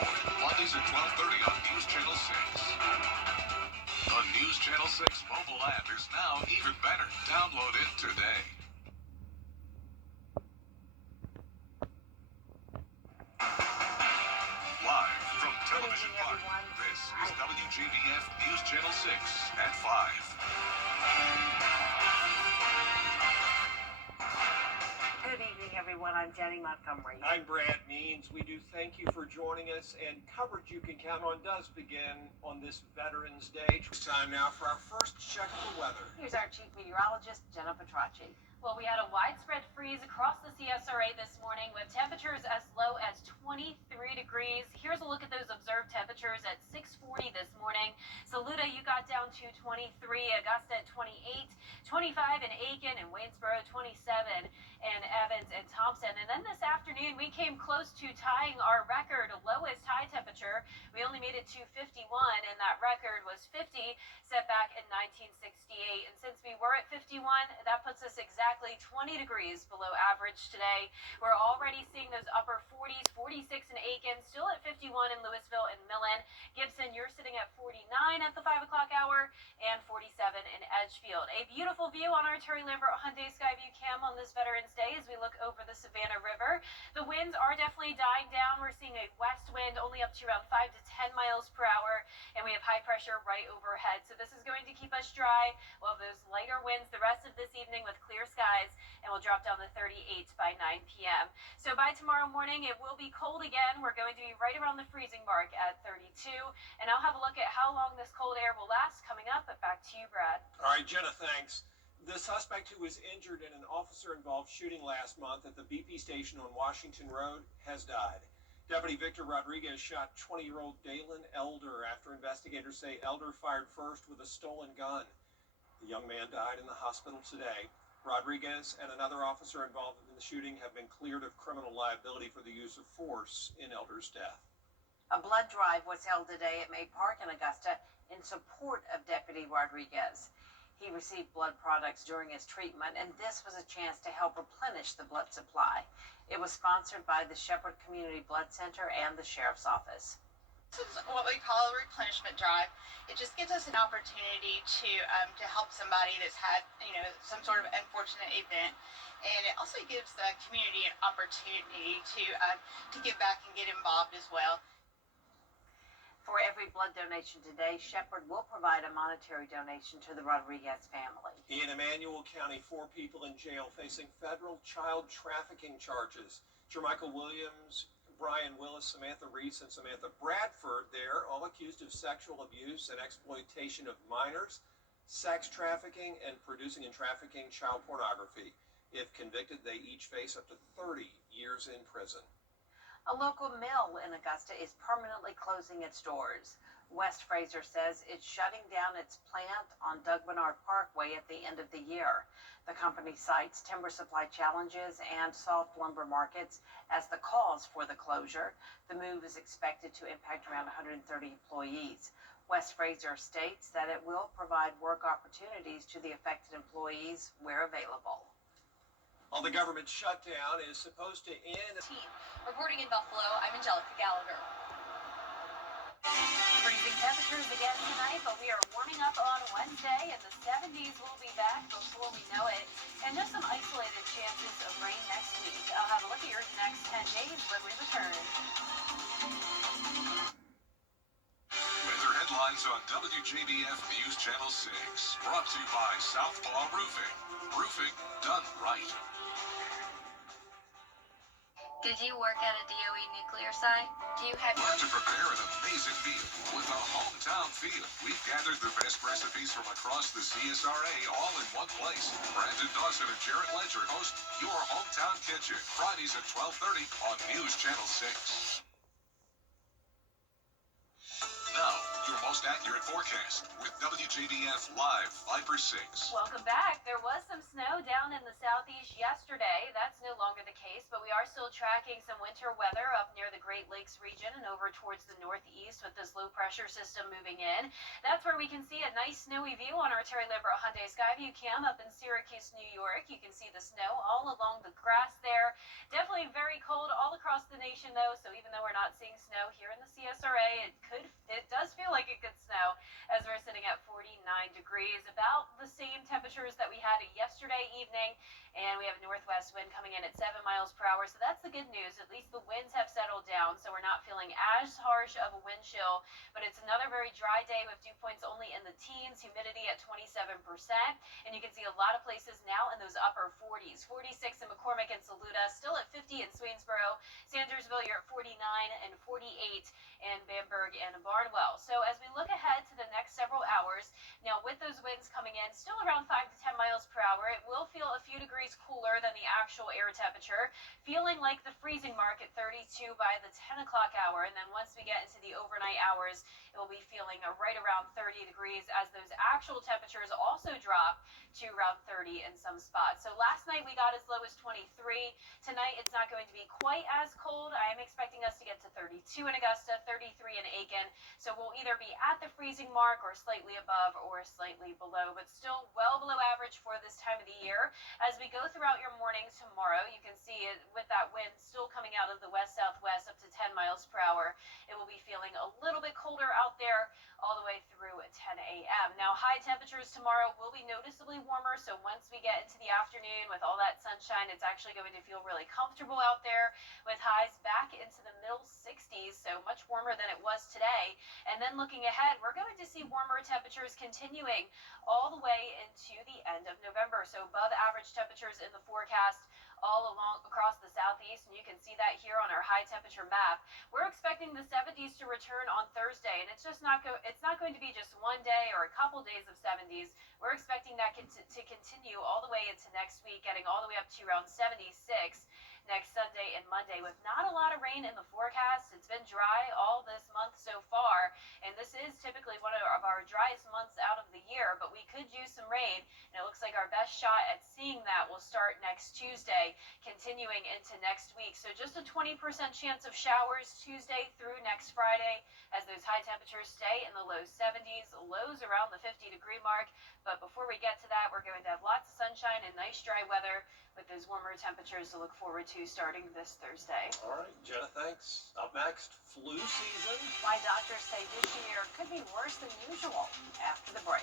Mondays at 12:30 on News Channel 6. The News Channel 6 mobile app is now even better. Download it today. Live from Television Park, this is WJBF News Channel 6 at 5. Good evening, everyone. I'm Jenny Montgomery. I'm Brad Means. We do thank you for joining us, and coverage you can count on does begin on this Veterans Day. It's time now for our first check of the weather. Here's our chief meteorologist, Jenna Petracci. Well, we had a widespread freeze across the CSRA this morning with temperatures as low as 23 degrees. Here's a look at those observed temperatures at 6:40 this morning. Saluda, you got down to 23, Augusta at 28, 25 in Aiken and Waynesboro, 27 in Evans and Thompson. And then this afternoon, we came close to tying our record lowest high temperature. We only made it to 51, and that record was 50, set back in 1968. And since we were at 51, that puts us exactly 20 degrees below average today. We're already seeing those upper 40s, 46 in Aiken, still at 51 in Louisville and Millen. Gibson, you're sitting at 49 at the 5 o'clock hour and 47 in Edgefield. A beautiful view on our Terry Lambert Hyundai Skyview Cam on this Veterans Day as we look over the Savannah River. The winds are definitely dying down. We're seeing a west wind only up to around 5 to 10 miles per hour, and we have high pressure right overhead. So this is going to keep us dry. We'll have those lighter winds the rest of this evening with clear skies, and we'll drop down to 38 by 9 p.m. So by tomorrow morning, it will be cold again. We're going to be right around the freezing mark at 32, and I'll have a look at how long this cold air will last coming up. But back to you, Brad. All right, Jenna, thanks. The suspect who was injured in an officer-involved shooting last month at the BP station on Washington Road has died. Deputy Victor Rodriguez shot 20-year-old Dalen Elder after investigators say Elder fired first with a stolen gun. The young man died in the hospital today. Rodriguez and another officer involved in the shooting have been cleared of criminal liability for the use of force in Elder's death. A blood drive was held today at May Park in Augusta in support of Deputy Rodriguez. He received blood products during his treatment, and this was a chance to help replenish the blood supply. It was sponsored by the Shepherd Community Blood Center and the Sheriff's Office. This is what we call a replenishment drive. It just gives us an opportunity to help somebody that's had, some sort of unfortunate event, and it also gives the community an opportunity to give back and get involved as well. For every blood donation today, Shepherd will provide a monetary donation to the Rodriguez family. In Emmanuel County, 4 people in jail facing federal child trafficking charges. Jermichael Williams, Brian Willis, Samantha Reese, and Samantha Bradford, they're all accused of sexual abuse and exploitation of minors, sex trafficking, and producing and trafficking child pornography. If convicted, they each face up to 30 years in prison. A local mill in Augusta is permanently closing its doors. West Fraser says it's shutting down its plant on Doug Bernard Parkway at the end of the year. The company cites timber supply challenges and soft lumber markets as the cause for the closure. The move is expected to impact around 130 employees. West Fraser states that it will provide work opportunities to the affected employees where available. Well, the government shutdown is supposed to end. Reporting in Buffalo, I'm Angelica Gallagher. Freezing temperatures again tonight, but we are warming up on Wednesday, and the 70s will be back before we know it. And just some isolated chances of rain next week. I'll have a look at your next 10 days when we return. Weather headlines on WJBF News Channel 6. Brought to you by Southpaw Roofing. Roofing done right. Did you work at a DOE nuclear site? Do you have Learn to prepare an amazing meal with a hometown feel. We've gathered the best recipes from across the CSRA all in one place. Brandon Dawson and Jarrett Ledger host Your Hometown Kitchen, Fridays at 12:30 on News Channel 6. Now, your most accurate forecast with WJBF Live Viper 6. Welcome back. There was some snow down in the southeast yesterday. That's no longer the case, but we are still tracking some winter weather up near the Great Lakes region and over towards the northeast with this low pressure system moving in. That's where we can see a nice snowy view on our Terry Lambert Hyundai Skyview cam up in Syracuse, New York. You can see the snow all along the grass there. Definitely very cold all across the nation though, so even though we're not seeing snow here in the CSRA, it does feel like it could snow as we're sitting at 49 degrees, about the same temperatures that we had yesterday evening, and we have a northwest wind coming in at 7 miles per hour, so that's the good news. At least the winds have settled down, so we're not feeling as harsh of a wind chill, but it's another very dry day with dew points only in the teens, humidity at 27%, and you can see a lot of places now in those upper 40s. 46 in McCormick and Saluda, still at 50 in Swainsboro, Sandersville, you're at 49 and 48 in Bamberg and Barnwell. So as we look ahead to the next several hours, now with those winds coming in still around 5 to 10 miles per hour, it will feel a few degrees cooler than the actual air temperature, feeling like the freezing mark at 32 by the 10 o'clock hour, and then once we get into the overnight hours, it will be feeling right around 30 degrees as those actual temperatures also drop to around 30 in some spots. So last night we got as low as 23. Tonight it's not going to be quite as cold. I am expecting us to get to 32 in Augusta, 33 in Aiken. So we'll either be at the freezing mark or slightly above or slightly below, but still well below average for this time of the year. As we go throughout your morning tomorrow, you can see it with that wind still coming out of the west-southwest up to 10 miles per hour. It will be feeling a little bit colder out there all the way through 10 a.m. Now, high temperatures tomorrow will be noticeably warmer, so once we get into the afternoon with all that sunshine, it's actually going to feel really comfortable out there with highs back into the middle 60s, so much warmer than it was today. And then looking ahead, we're going to see warmer temperatures continuing all the way into the end of November, so above average temperatures in the forecast all along across the southeast, and you can see that here on our high temperature map. We're expecting the 70s to return on Thursday, and it's not going to be just one day or a couple days of 70s. We're expecting that to continue all the way into next week, getting all the way up to around 76 next Sunday and Monday with not a lot of rain in the forecast. It's been dry all this month so far, and this is typically one of our driest months out of the year, but we could use some rain, and it looks like our best shot at seeing that will start next Tuesday, continuing into next week. So just a 20% chance of showers Tuesday through next Friday as those high temperatures stay in the low 70s, lows around the 50-degree mark. But before we get to that, we're going to have lots of sunshine and nice dry weather with those warmer temperatures to look forward to starting this Thursday. All right, Jenna, thanks. Up next, flu season. Why doctors say this year could be worse than usual after the break.